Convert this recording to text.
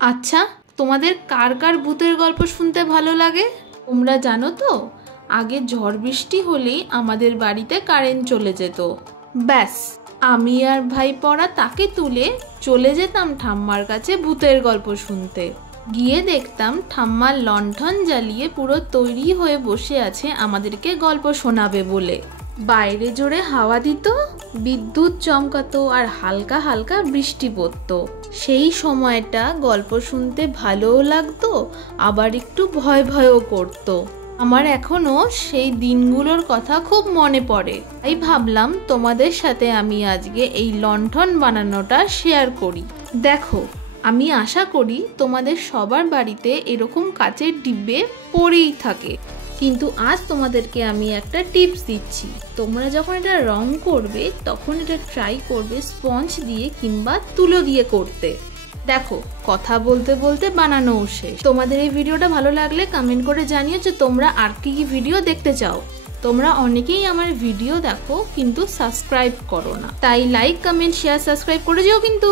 আচ্ছা, তোমাদের কার কার ভূতের গল্প শুনতে ভালো লাগে? তোমরা জানো তো, আগে ঝড় বৃষ্টি হলেই আমাদের বাড়িতে কারেন্ট চলে যেত। ব্যাস, আমি আর ভাই পড়া তাকে তুলে চলে যেতাম ঠাম্মার কাছে ভূতের গল্প শুনতে। গিয়ে দেখতাম ঠাম্মার লণ্ঠন জ্বালিয়ে পুরো তৈরি হয়ে বসে আছে আমাদেরকে গল্প শোনাবে বলে। বাইরে জোরে হাওয়া দিত, বিদ্যুৎ চমকাতো আর হালকা হালকা বৃষ্টি পড়তো। সেই সময়টা গল্প শুনতে ভালোও লাগতো, আবার একটু ভয় ভয়ও করতো। আমার এখনো সেই দিনগুলোর কথা খুব মনে পড়ে। তাই ভাবলাম তোমাদের সাথে আমি আজকে এই লণ্ঠন বানানোটা শেয়ার করি। দেখো, আমি আশা করি তোমাদের সবার বাড়িতে এরকম কাচের ডিব্বে পড়েই থাকে, কিন্তু আজ তোমাদেরকে আমি একটা টিপস দিচ্ছি। তোমরা যখন এটা রং করবে তখন এটা ট্রাই করবে স্পঞ্জ দিয়ে কিংবা তুলো দিয়ে করতে। দেখো, কথা বলতে বলতে বানানোও শেষ। তোমাদের এই ভিডিওটা ভালো লাগলে কমেন্ট করে জানিও যে তোমরা আর কি কি ভিডিও দেখতে চাও। তোমরা অনেকেই আমার ভিডিও দেখো কিন্তু সাবস্ক্রাইব করো না, তাই লাইক কমেন্ট শেয়ার সাবস্ক্রাইব করে যেও কিন্তু।